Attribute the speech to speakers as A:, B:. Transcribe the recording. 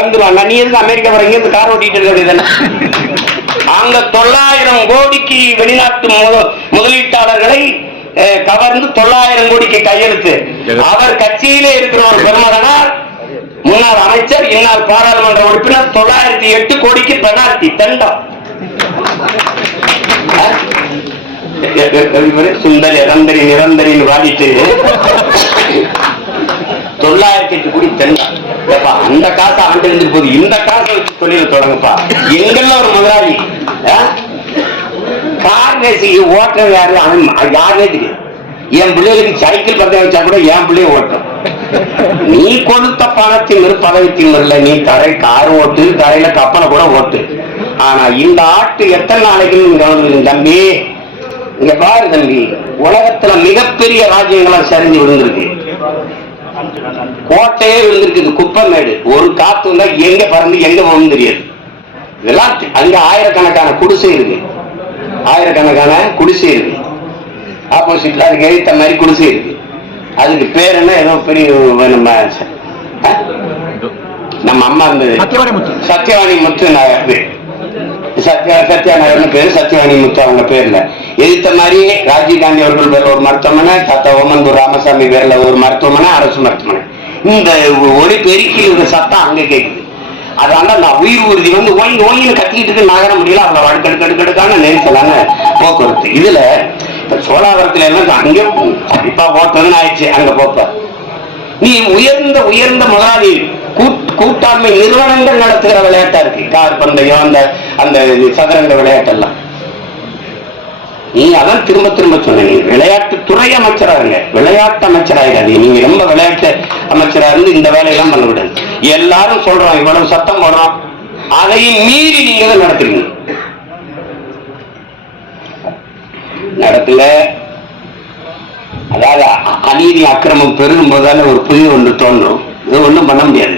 A: வந்துருவாங்க நீ எதுக்கு அமெரிக்கா வர இருந்து கார் ஓட்டிட்டு இருக்க? அங்க தொள்ளாயிரம் கோடிக்கு வெளிநாட்டு முதலீட்டாளர்களை கவர்ந்து தொள்ளாயிரம் கோடிக்கு கையெழுத்து. அவர் கட்சியிலே இருக்கிற ஒரு பெருமகனார் முன்னாள் அமைச்சர் இன்னார் பாராளுமன்ற உறுப்பினர் தொள்ளாயிரத்தி எட்டு கோடிக்கு பெனால்டி தண்டம்? சுந்தரி இறந்தரி நிரந்தரின்னு வாடிட்டு தொள்ளாயிரத்தி எட்டு கோடி தண்டம். ஏப்பா, அந்த காசை ஆண்டு இருந்துட்டு போகுது இந்த காசை வச்சு தொழில தொடங்கப்பா. எங்கெல்லாம் ஒரு முதலாளி அஹ்? கார் ரேசிக்கு ஓட்டுறது யாரு? அவன் அது யாருனே தெரியும் என் பிள்ளைகளுக்கு சைக்கிள் பந்தயம் வச்சா கூட என் பிள்ளைய ஓட்டும். நீ கொடுத்த பணத்தின் ஒரு பதவித்தின் இல்ல நீ தரை கார் ஓட்டு தரையில கப்பலை கூட ஓட்டு. ஆனா இந்த ஆட்டு எத்தனை நாளைக்கு நீ தம்பி? இங்க பாரு தம்பி உலகத்துல மிகப்பெரிய ராஜ்யங்களா சரிஞ்சு விழுந்திருக்கு. கோட்டையே விழுந்திருக்கு குப்பமேடு ஒரு காத்து வந்தா எங்க பறந்து எங்க போகணும் தெரியாது. இதெல்லாம் அங்க ஆயிரக்கணக்கான குடிசை இருக்கு. ஆயிரக்கணக்கான குடிசை இருக்கு. ஆப்போசிட்ல அதுக்கு எழுத்த மாதிரி குடிசை இருக்கு. அதுக்கு பேர் என்ன? ஏதோ பெரிய நம்ம? நம்ம அம்மா இருந்தது.
B: சத்தியவாணி முத்து.
A: சத்யவாணி முத்து நகர் பேர். சத்யா சத்யா நகர்னு பேரு சத்யவாணி முத்து அவங்க பேர்ல. எதிர்த்த மாதிரி ராஜீவ் காந்தி அவர்கள் பேர்ல ஒரு மருத்துவமனை ஓமந்தூர் ராமசாமி பேர்ல ஒரு மருத்துவமனை அரசு மருத்துவமனை. இந்த ஒளி பெருக்கில் இருக்கிற சத்தம் அங்க கேக்குது. அதனால நான் உயிர் ஊர்தி வந்து ஒய் ஒயின்னு கத்திக்கிட்டு இருக்கு நகர முடியல அவ்வளவு அடுக்கடுக்கடுக்கடுக்கான நெரிசலான போக்குவரத்து. இதுல இப்ப சோழாவரத்துல எல்லாம் அங்கே கண்டிப்பா ஓட்டணும்னு ஆயிடுச்சு அங்க போப்ப. நீ உயர்ந்த உயர்ந்த முதலாளி கூட்- கூட்டாண்மை நிறுவனங்கள் நடத்துகிற விளையாட்டா இருக்கு. கார் பந்தயம் அந்த அந்த சதுரங்க விளையாட்டெல்லாம். நீ அதான் திரும்ப திரும்ப சொன்ன நீங்க விளையாட்டு துறை அமைச்சரா இருங்க. விளையாட்டு அமைச்சராயிடாது நீங்க ரொம்ப விளையாட்டு அமைச்சரா இருந்து இந்த வேலையெல்லாம் பண்ண விடாது எல்லாரும் சொல்றோம் இவ்வளவு சத்தம் போடுறோம் அதையும் மீறி நீங்க தான் நடத்துறீங்க. நடத்துல அதாவது அநீதி அக்கிரமம் பெருகும் போதால ஒரு புதிய ஒன்று தோன்றும். இது ஒண்ணும் பண்ண முடியாது.